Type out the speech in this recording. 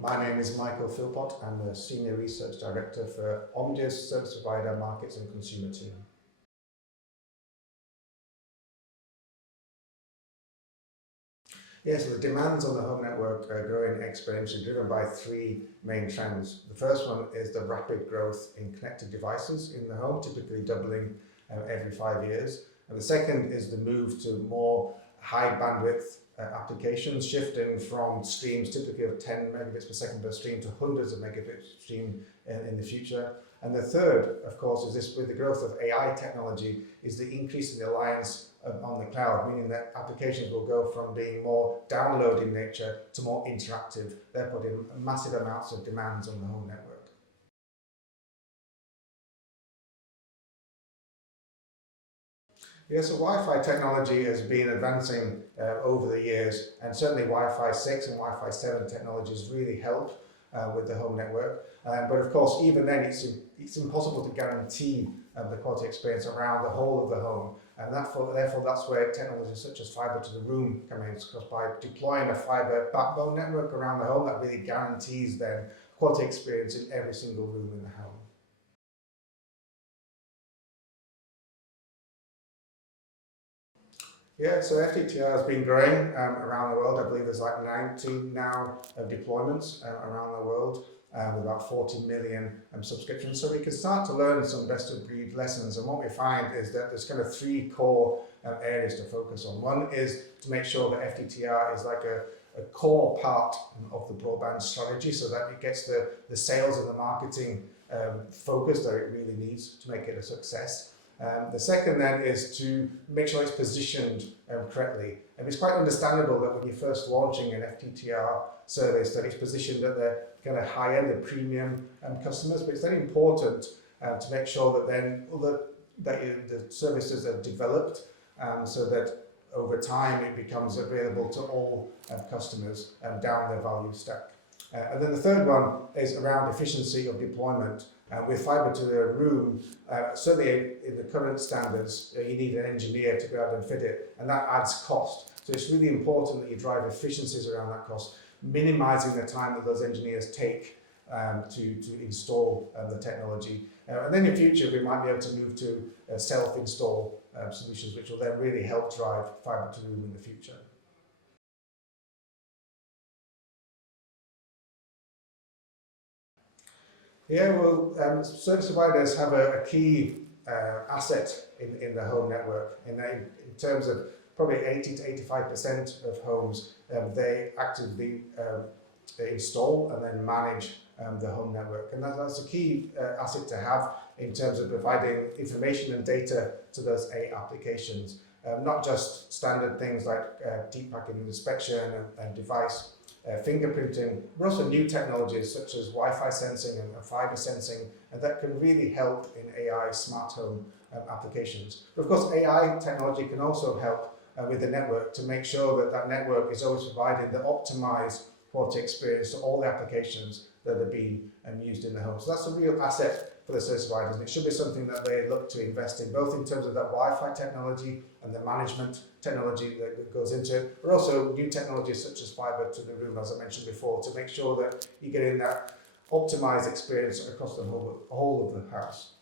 My name is Michael Philpott. I'm the Senior Research Director for Omdia's Service Provider Markets and Consumer team. Yeah, so the demands on the home network are growing exponentially, driven by three main trends. The first one is the rapid growth in connected devices in the home, typically doubling every 5 years. And the second is the move to more high bandwidth applications, shifting from streams typically of 10 megabits per second per stream to hundreds of megabits per stream in the future. And the third, of course, is this: with the growth of AI technology, is the increase in the reliance on the cloud, meaning that applications will go from being more download in nature to more interactive, therefore putting massive amounts of demands on the home network. Yeah, so Wi-Fi technology has been advancing over the years, and certainly Wi-Fi 6 and Wi-Fi 7 technologies really help with the home network. But of course, even then, it's impossible to guarantee the quality experience around the whole of the home. And therefore, that's where technologies such as fiber to the room come in, because by deploying a fiber backbone network around the home, that really guarantees then quality experience in every single room in the home. Yeah, so FTTR has been growing around the world. I believe there's like 90 now deployments around the world, with about 40 million subscriptions. So we can start to learn some best of breed lessons. And what we find is that there's kind of three core areas to focus on. One is to make sure that FTTR is like a core part of the broadband strategy, so that it gets the sales and the marketing focus that it really needs to make it a success. The second then is to make sure it's positioned correctly. And it's quite understandable that when you're first launching an FTTR service, that it's positioned at the kind of high-end, the premium customers, but it's then important to make sure that then the services are developed so that over time it becomes available to all customers down the value stack. And then the third one is around efficiency of deployment. With fiber to the room, certainly in the current standards, you need an engineer to go out and fit it, and that adds cost. So it's really important that you drive efficiencies around that cost, minimizing the time that those engineers take to install the technology. And then in future, we might be able to move to self-install solutions, which will then really help drive fiber to the room in the future. Yeah, well, service providers have a key asset in the home network. In terms of probably 80 to 85% of homes, they actively install and then manage the home network. And that's a key asset to have in terms of providing information and data to those applications. Not just standard things like deep packet inspection and device fingerprinting, but also new technologies such as Wi-Fi sensing and fiber sensing, and that can really help in AI smart home applications. But of course, AI technology can also help with the network to make sure that that network is always providing the optimized quality experience to all the applications that are being used in the home. So that's a real asset for the service providers, and it should be something that they look to invest in, both in terms of that Wi-Fi technology and the management technology that goes into it, but also new technologies such as fiber to the room, as I mentioned before, to make sure that you're getting that optimized experience across the whole of the house.